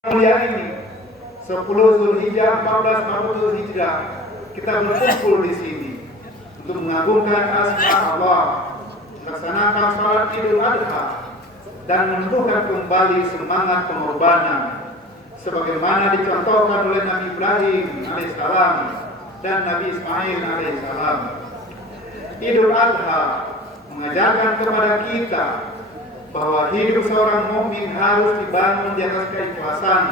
Mulia ini 10 Zulhijjah 1440 Zulhijjah kita berkumpul di sini untuk mengagungkan asma Allah, melaksanakan salat Idul Adha dan menumbuhkan kembali semangat pengorbanan sebagaimana dicontohkan oleh Nabi Ibrahim alaihissalam dan Nabi Ismail alaihissalam. Idul Adha mengajarkan kepada kita bahwa hidup seorang mukmin harus dibangun di atas keikhlasan,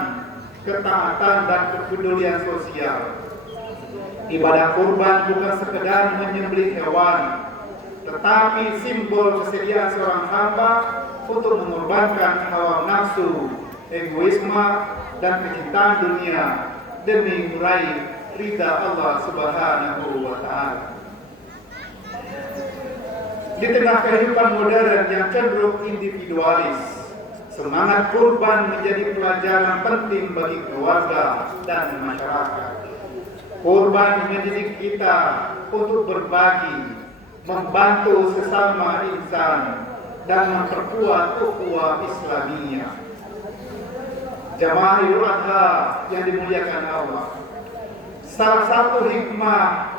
ketaatan dan kepedulian sosial. Ibadah kurban bukan sekedar menyembelih hewan, tetapi simbol kesediaan seorang hamba untuk mengorbankan hawa nafsu, egoisme dan kecintaan dunia demi meraih ridha Allah Subhanahu wa Ta'ala. Di tengah kehidupan modern yang cenderung individualis, semangat kurban menjadi pelajaran penting bagi keluarga dan masyarakat. Kurban mendidik kita untuk berbagi, membantu sesama insan, dan memperkuat ukhuwah Islamiyah. Jamaah Idul Adha yang dimuliakan Allah, salah satu hikmah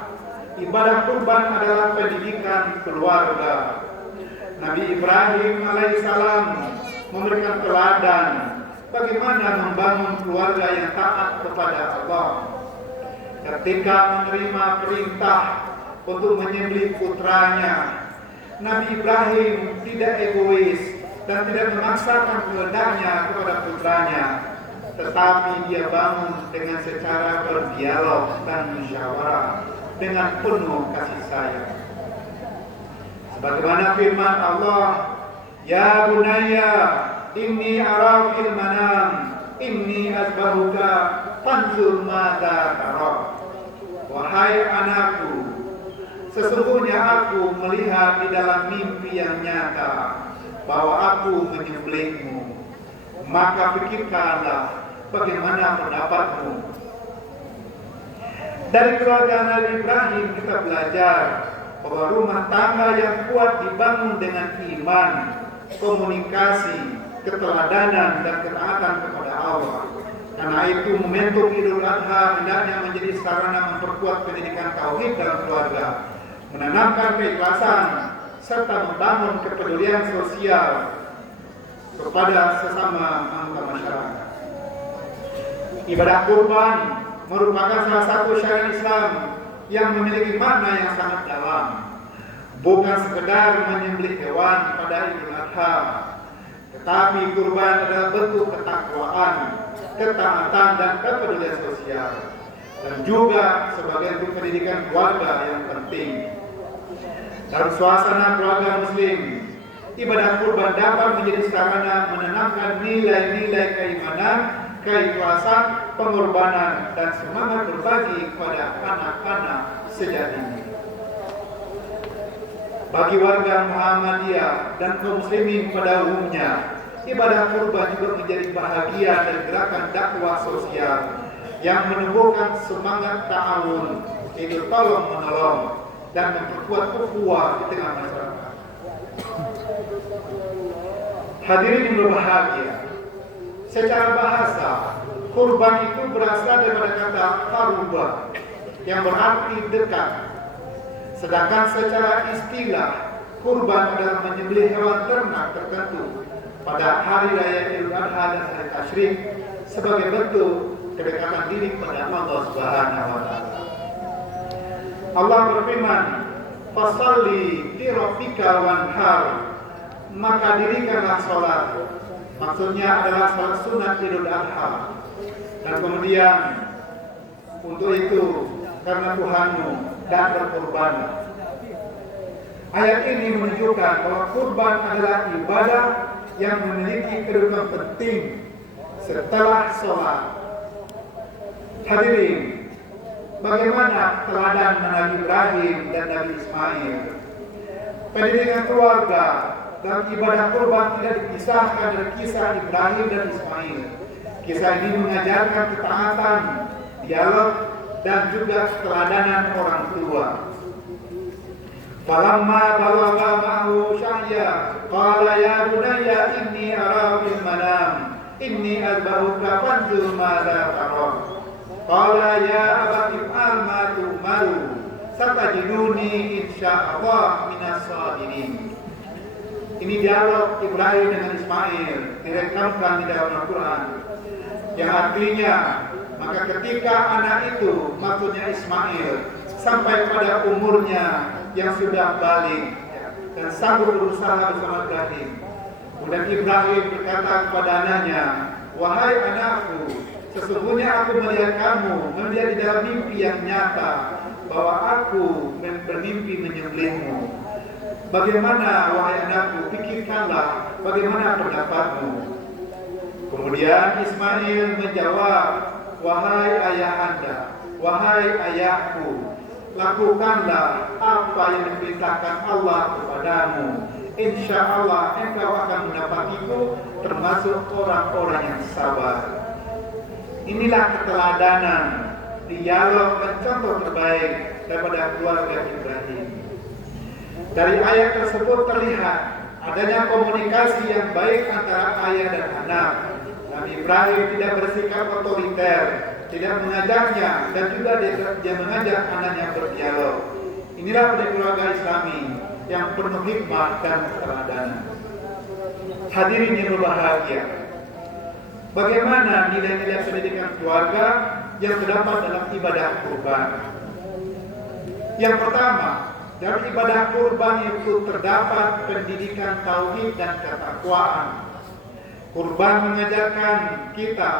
ibadah kurban adalah pendidikan keluarga. Nabi Ibrahim alaihissalam memberikan teladan bagaimana membangun keluarga yang taat kepada Allah. Ketika menerima perintah untuk menyembelih putranya, Nabi Ibrahim tidak egois dan tidak memaksakan kehendaknya kepada putranya, tetapi dia bangun dengan secara berdialog dan musyawarah dengan penuh kasih sayang. Sebagaimana firman Allah, "Ya bunayya, inni ara fil manam, inni azbahuka fanzur madza tara." Wahai anakku, sesungguhnya aku melihat di dalam mimpi yang nyata bahwa aku menyembelihmu, maka pikirkanlah bagaimana pendapatmu. Dari keluarga Nabi Ibrahim kita belajar bahwa rumah tangga yang kuat dibangun dengan iman, komunikasi, keteladanan dan ketaatan kepada Allah. Karena itu momentum Idul Adha hendaknya menjadi sarana memperkuat pendidikan tauhid dalam keluarga, menanamkan keikhlasan serta membangun kepedulian sosial kepada sesama anggota masyarakat. Ibadah kurban merupakan salah satu syariat Islam yang memiliki makna yang sangat dalam. Bukan sekedar menyembelih hewan pada Idul Adha, tetapi kurban adalah bentuk ketakwaan, ketaatan dan kepedulian sosial, dan juga sebagai bentuk pendidikan keluarga yang penting. Dalam suasana keluarga Muslim, ibadah kurban dapat menjadi sarana menanamkan nilai-nilai keimanan, keikhlasan, pengorbanan, dan semangat berbagi kepada anak-anak sejatinya. Bagi warga Muhammadiyah dan kaum muslimin pada umumnya, ibadah kurban juga menjadi bahagian dari gerakan dakwah sosial yang menumbuhkan semangat ta'awun, yaitu tolong menolong, dan memperkuat ukhuwah di tengah masyarakat. Hadirin yang berbahagia, secara bahasa, kurban itu berasal daripada kata qaruba yang berarti dekat. Sedangkan secara istilah, kurban adalah menyembelih hewan ternak tertentu pada hari raya Idul Adha dan hari Tasyrik sebagai bentuk kedekatan diri kepada Allah Subhanahu wa Ta'ala. Allah berfirman, "Fasholli li rabbika wanhar," maka dirikanlah sholat. Maksudnya adalah sholat sunat Idul Adha. Dan kemudian untuk itu karena Tuhanmu dan berkurban. Ayat ini menunjukkan bahwa kurban adalah ibadah yang memiliki kedudukan penting setelah sholat. Hadirin, bagaimana teladan Nabi Ibrahim dan Nabi Ismail? Pendidikan keluarga dan ibadah kurban tidak dipisahkan dari kisah Ibrahim dan Ismail. Kisah ini mengajarkan ketaatan, dialog, dan juga keteladanan orang tua. Falamma balagha ma'ahu sya'ya qala ya bunayya inni ara fil manam inni azbahuka fanzur madza tara. Qala ya abati if'al ma tu'maru satajiduni insyaallah minas sabirin. Ini dialog Ibrahim dengan Ismail direkamkan di dalam Al-Quran, yang artinya maka ketika anak itu, maksudnya Ismail, sampai pada umurnya yang sudah balik dan sanggup berusaha bersama Ibrahim, kemudian Ibrahim berkata kepada anaknya, wahai anakku, sesungguhnya aku melihat kamu melihat di dalam mimpi yang nyata bahwa aku bermimpi menyembelihmu. Bagaimana wahai anakku, pikirkanlah bagaimana pendapatmu. Kemudian Ismail menjawab, wahai ayahanda, wahai ayahku, lakukanlah apa yang diperintahkan Allah kepadamu. Insya Allah engkau akan mendapatiku termasuk orang-orang yang sabar. Inilah keteladanan, dialog dan contoh terbaik daripada keluarga Ibrahim. Dari ayat tersebut terlihat adanya komunikasi yang baik antara ayah dan anak. Nabi Ibrahim tidak bersikap otoriter, tidak mengajaknya, dan juga dia mengajak anaknya berdialog. Inilah keluarga Islami yang penuh hikmah dan keteladanan. Hadirin yang berbahagia, bagaimana nilai-nilai pendidikan keluarga yang terdapat dalam ibadah kurban? Yang pertama, dari ibadah kurban itu terdapat pendidikan tauhid dan ketakwaan. Kurban mengajarkan kita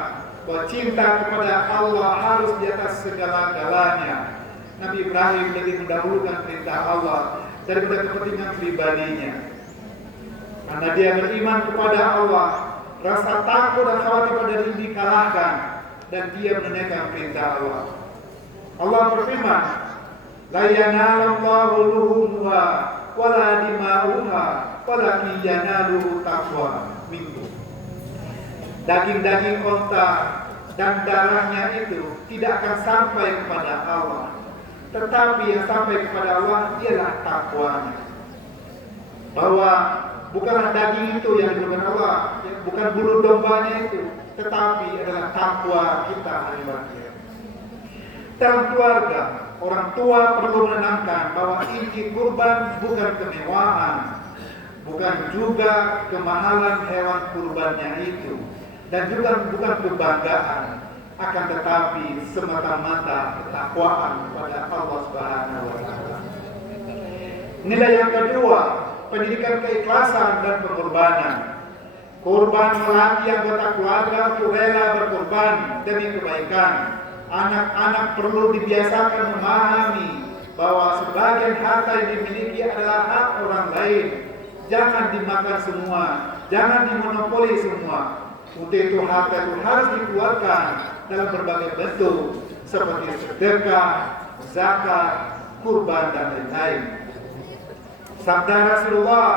bahwa cinta kepada Allah harus di atas segala-galanya. Nabi Ibrahim lebih mendahulukan perintah Allah daripada kepentingan pribadinya. Karena dia beriman kepada Allah, rasa takut dan khawatir pada diri dikalahkan, dan dia menunaikan perintah Allah. Allah berfirman, la yanalallahu luhumuha wala dima'uha walakin yanaluhu taqwa minkum. Daging-daging onta dan darahnya itu tidak akan sampai kepada Allah, tetapi yang sampai kepada Allah ialah takwanya. Bahwa bukanlah daging itu yang dibutuhkan Allah, bukan bulu dombanya itu, tetapi adalah takwa kita hari kiamat. Dalam keluarga, orang tua perlu menanamkan bahwa inti kurban bukan kemewahan, bukan juga kemahalan hewan kurbannya itu, dan juga bukan kebanggaan, akan tetapi semata-mata ketakwaan kepada Allah Subhanahu wa taala. Nilai yang kedua, pendidikan keikhlasan dan pengorbanan. Kurban melatih anggota keluarga untuk rela berkorban demi kebaikan. Anak-anak perlu dibiasakan memahami bahwa sebagian harta yang dimiliki adalah hak orang lain. Jangan dimakan semua, jangan dimonopoli semua. Untuk itu harta itu harus dikeluarkan dalam berbagai bentuk seperti sedekah, zakat, kurban dan lain-lain. Sabda Rasulullah,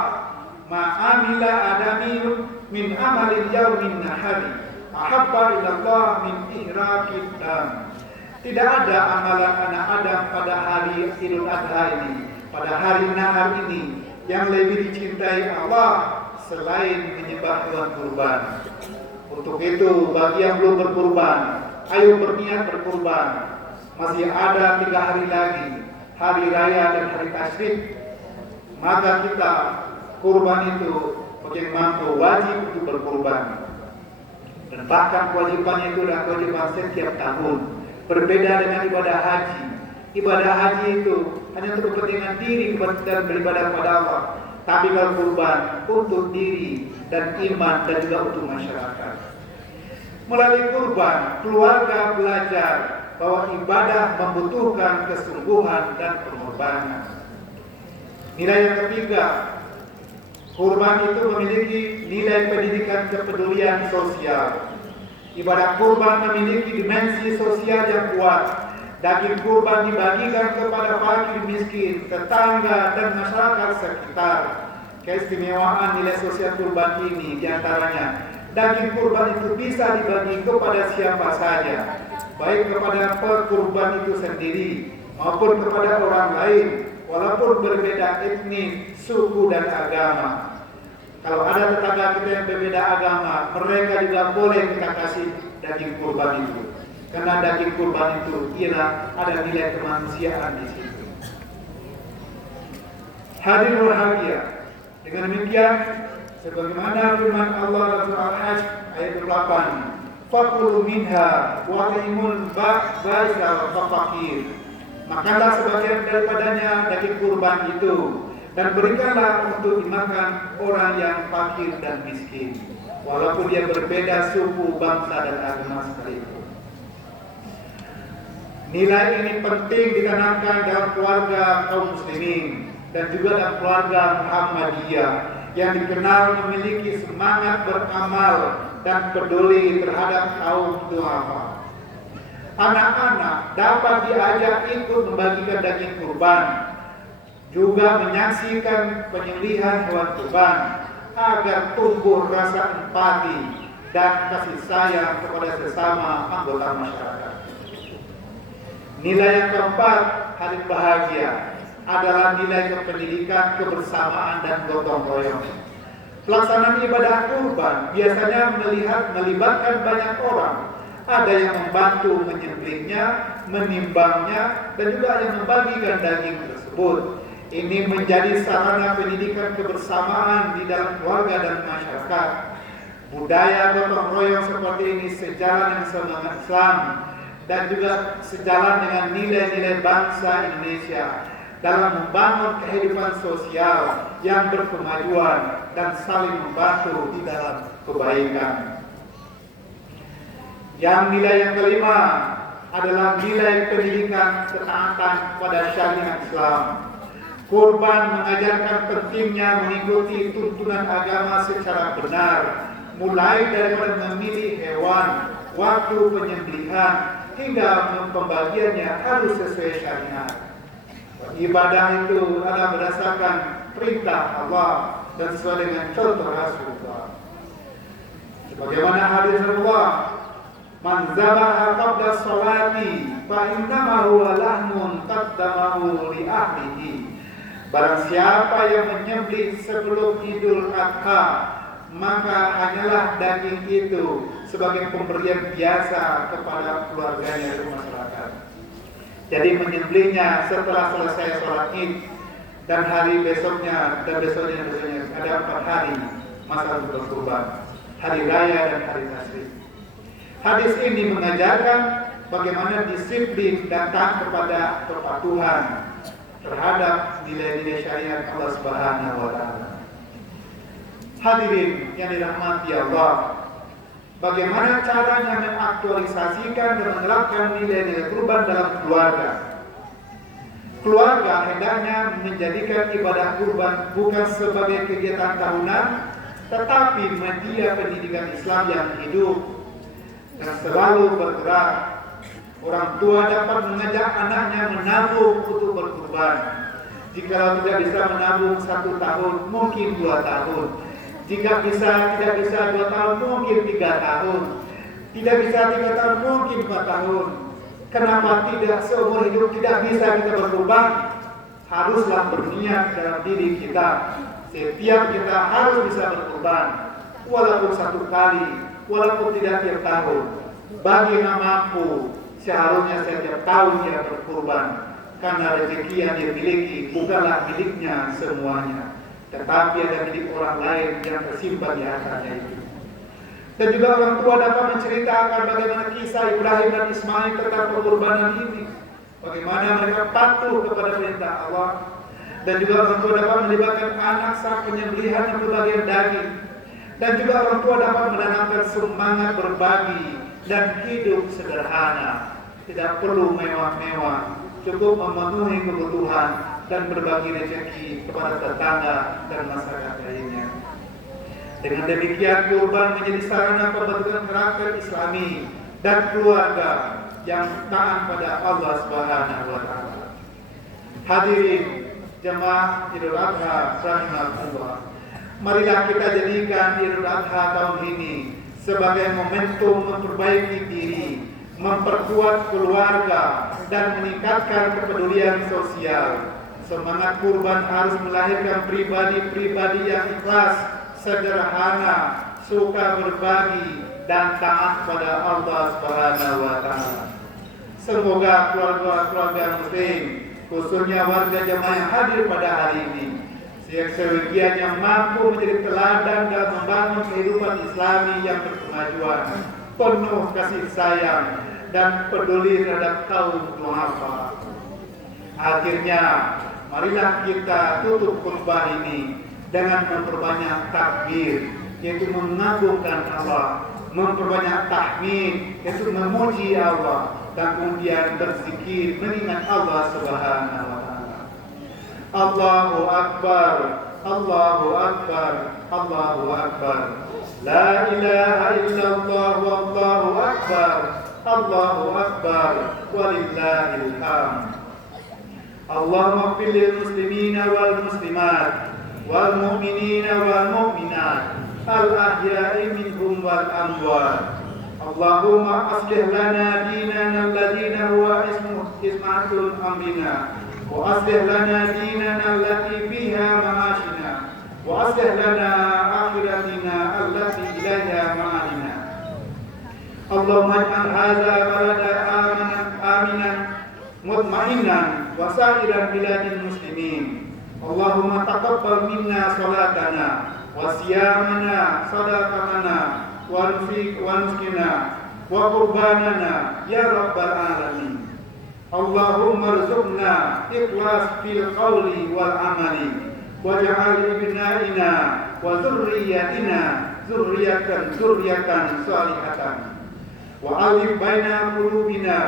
ma'amila adamiyun min amalin yawmin nahari ahabba ilallah min ihraqid dam. Tidak ada amalan anak Adam pada hari Idul Adha ini, pada hari nahar ini, yang lebih dicintai Allah selain menyembah hewan kurban. Untuk itu, bagi yang belum berkurban, ayo berniat berkurban. Masih ada 3 hari lagi, hari raya dan hari tasyrik. Maka kita kurban itu bagi yang mampu wajib untuk berkurban. Dan bahkan kewajibannya itu adalah kewajiban setiap tahun. Berbeda dengan ibadah haji. Ibadah haji itu hanya untuk kepentingan diri dan beribadah kepada Allah. Tapi kalau kurban untuk diri dan iman dan juga untuk masyarakat. Melalui kurban, keluarga belajar bahwa ibadah membutuhkan kesungguhan dan pengorbanan. Nilai yang ketiga, kurban itu memiliki nilai pendidikan kepedulian sosial. Ibadah kurban memiliki dimensi sosial yang kuat. Daging kurban dibagikan kepada fakir miskin, tetangga dan masyarakat sekitar. Keistimewaan nilai sosial kurban ini diantaranya, daging kurban itu bisa dibagi kepada siapa saja, baik kepada pekurban itu sendiri maupun kepada orang lain, walaupun berbeda etnis, suku dan agama. Kalau ada tetangga kita yang berbeda agama, mereka juga boleh kita kasih daging kurban itu. Karena daging kurban itu ialah ada nilai kemanusiaan di situ. Hadirin berbahagia, dengan demikian sebagaimana firman Allah dalam surah Al-Hajj ayat 8, "Fakulu minha wa ta'imul ba'isa wa faqir." Makanlah sebagian daripadanya daging kurban itu dan berikanlah untuk dimakan orang yang fakir dan miskin, walaupun dia berbeda suku, bangsa dan agama sekalipun. Nilai ini penting ditanamkan dalam keluarga kaum muslimin dan juga dalam keluarga Muhammadiyah yang dikenal memiliki semangat beramal dan peduli terhadap kaum duafa. Anak-anak dapat diajak ikut membagikan daging kurban, juga menyaksikan penyembelihan hewan kurban agar tumbuh rasa empati dan kasih sayang kepada sesama anggota masyarakat. Nilai yang keempat, hadirin bahagia, adalah nilai kependidikan, kebersamaan dan gotong royong. Pelaksanaan ibadah kurban biasanya melibatkan banyak orang. Ada yang membantu menyembelihnya, menimbangnya, dan juga yang membagikan daging tersebut. Ini menjadi sarana pendidikan kebersamaan di dalam keluarga dan masyarakat. Budaya gotong royong seperti ini sejalan dengan semangat Islam dan juga sejalan dengan nilai-nilai bangsa Indonesia dalam membangun kehidupan sosial yang berkemajuan dan saling membantu di dalam kebaikan. Yang nilai yang kelima adalah nilai pendidikan ketaatan pada syariat Islam. Kurban mengajarkan pentingnya mengikuti tuntunan agama secara benar, mulai dari memilih hewan, waktu penyembelihan, hingga pembagiannya harus sesuai syariat. Ibadah itu adalah berdasarkan perintah Allah dan sesuai dengan contoh Rasulullah. Sebagaimana hadis Rasulullah, "Man zabaha qabla sholati fa innama huwa lahmun qaddamahu li ahlihi." Barang siapa yang menyembelih sebelum Idul Adha, maka hanyalah daging itu sebagai pemberian biasa kepada keluarganya dan masyarakat. Jadi menyembelihnya setelah selesai sholat Id dan hari besoknya dan besoknya ada 4 hari masa untuk berkurban, hari raya dan hari tasrik. Hadis ini mengajarkan bagaimana disiplin dan taat kepada kepatuhan terhadap nilai-nilai syariat Allah Subhanahu wa taala. Hadirin yang dirahmati Allah, bagaimana caranya mengaktualisasikan dan menerapkan nilai-nilai kurban dalam keluarga? Keluarga hendaknya menjadikan ibadah kurban bukan sebagai kegiatan tahunan, tetapi media pendidikan Islam yang hidup dan selalu bergerak. Orang tua dapat mengajak anaknya menabung untuk berkurban. Jika tidak bisa menabung 1 tahun, mungkin 2 tahun. Jika tidak bisa 2 tahun, mungkin 3 tahun. Tidak bisa 3 tahun, mungkin 4 tahun. Kenapa tidak seumur hidup tidak bisa kita berkurban? Haruslah berniat dalam diri kita. Setiap kita harus bisa berkurban, walaupun 1 kali, walaupun tidak tiap tahun. Bagi yang mampu, seharusnya setiap tahun dia berkurban, karena rezeki yang dia miliki bukanlah miliknya semuanya, tetapi ada milik orang lain yang tersimpan di hartanya itu. Dan juga orang tua dapat menceritakan bagaimana kisah Ibrahim dan Ismail tentang pengorbanan ini, bagaimana mereka patuh kepada perintah Allah. Dan juga orang tua dapat melibatkan anak saat penyembelihan dan pembagian daging. Dan juga orang tua dapat menanamkan semangat berbagi dan hidup sederhana. Tidak perlu mewah-mewah, cukup memenuhi kebutuhan dan berbagi rezeki kepada tetangga dan masyarakat lainnya. Dengan demikian kurban menjadi sarana pembentukan karakter Islami dan keluarga yang taat pada Allah Subhanahu wa taala. Hadirin jemaah Idul Adha rahimakumullah. Marilah kita jadikan Idul Adha tahun ini sebagai momentum memperbaiki diri, memperkuat keluarga dan meningkatkan kepedulian sosial. Semangat kurban harus melahirkan pribadi-pribadi yang ikhlas, sederhana, suka berbagi, dan taat pada Allah Subhanahu wa Ta'ala. Semoga keluarga-keluarga muslim, khususnya warga jemaah yang hadir pada hari ini, sebagiannya mampu menjadi teladan dalam membangun kehidupan Islami yang berkemajuan, penuh kasih sayang dan peduli terhadap kaum duafa. Akhirnya, marilah kita tutup khutbah ini dengan memperbanyak takbir, yaitu mengagungkan Allah, memperbanyak tahmid, yaitu memuji Allah, dan kemudian berzikir mengingat Allah Subhanahu wa Ta'ala. Allahu Akbar, Allahu Akbar, Allahu Akbar. La ilaha illallah wallahu akbar, Allahu Akbar, walillahil hamd. Allahumma ighfir lil muslimina wal muslimat wal mu'minina wal mu'minat al ahya'i minhum wal amwat. Allahumma aslih lana dinana alladhina huwa ismatul amrina wa aslih lana dinana allati fiha ma'ashina wa aslih lana akhiratina allati ilayha ma'adina. Allahumma ij'al hadha balada aminan mutma'innan wa sa'iran biladil muslimin. Allahumma taqabbal minna salatana wa siyamana sadaqatana wa nuskina wa qurbanana ya rabbal alamin. Allahumma rzuqna ikhlas fil qawli wal amali waj'al ibna'ina wa dzurriyyatina dzurriyyatan salihatan wa alif baina qulubina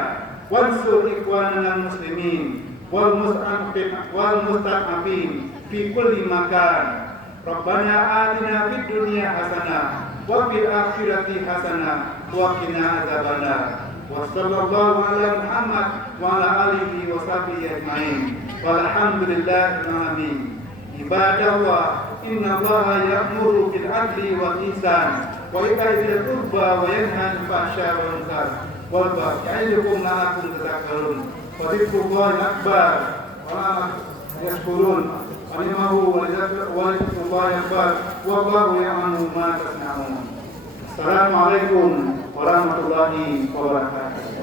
wansur ikhwanana muslimin wal musta'afin fi kulli makan. Rabbana atina fid dunya hasanah wa fil akhirati hasanah wa qina adzabannar. Wa sallallahu ala Muhammad wa ala alihi wa sahbihi ajmain. Walhamdulillahil alamin. Ibadallah, inna Allaha ya'muru bil adli wal ihsan wa ita'i dzil qurba wa yanha 'anil fahsya'i wal munkar wal baghi ya'idukum la'allakum tadhakkarun. Wa dzikrullahi akbar wa la yashkurun. Alimahu wa lillahi akbar wallahu ya'lamu ma tasna'un. Assalamualaikum warahmatullahi wabarakatuh.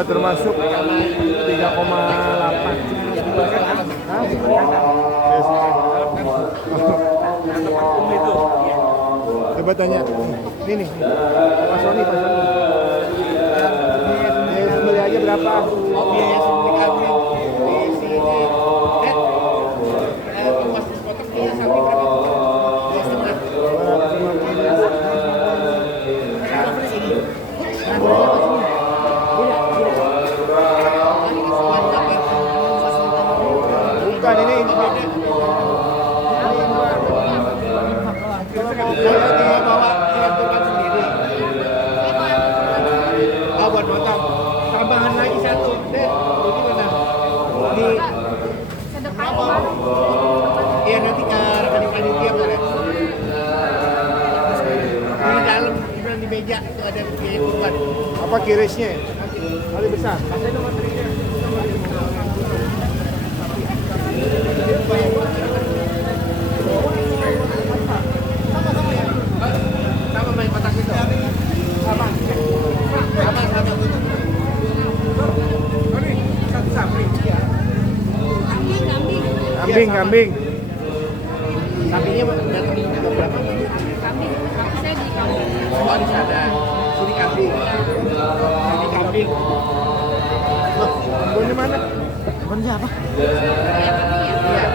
Udah termasuk 3,8. Coba tanya. Ini nih. Pak Sony. Biaya sembelih aja berapa? Biaya sembelih kambing di sini. Luas potong dia sapi berapa? 2,5. Bukan ini beda. Dia bawa hewan kurban sendiri. Buat potong. Tambahan lagi satu. Dek, ini mana? Di iya nanti ke rekan panitia boleh. Di dalam di meja itu ada biaya kurban. Apa kirisnya? Kali besar. Sama main kotak itu. Sama. Ini satu sapi. Kambing. Sapinya datang berapa? Kambing saya di kambing. Oh di sana. Sini kambing. Ini kambing. Loh, kambingnya mana? Kambingnya apa? Ya kambing ya. Iya.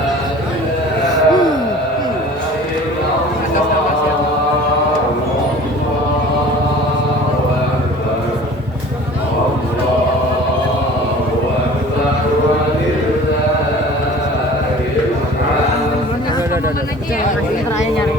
Atas nama siapa? Aman aja ya. Masih terakhir nyari.